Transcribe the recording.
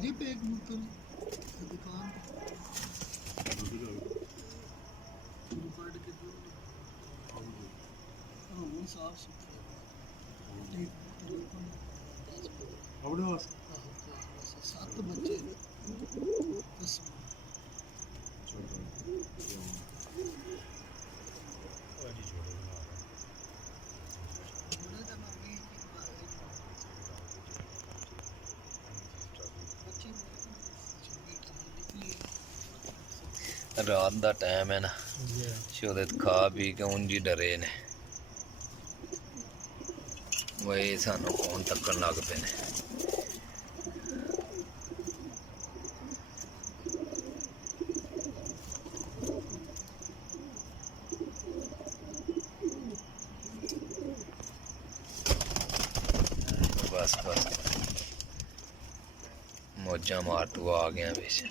ਜੀ ਪੇ ਕਬੂਤਰ ਦੁਕਾਨ ਦੁਕਾਨ ਕੇ ਦੋ ਹਾਂ ਸਾਫ ਸੁਥਰਾ ਆਪਣੇ ਵਾਸ 7 ਬੱਚੇ ਬਸ रात का टाइम है ना शोदत खा पी के ऊंज ही डरे ने वही सानू फोन तकन लग पे ने बस बस मौजा मार तू आ गया बेश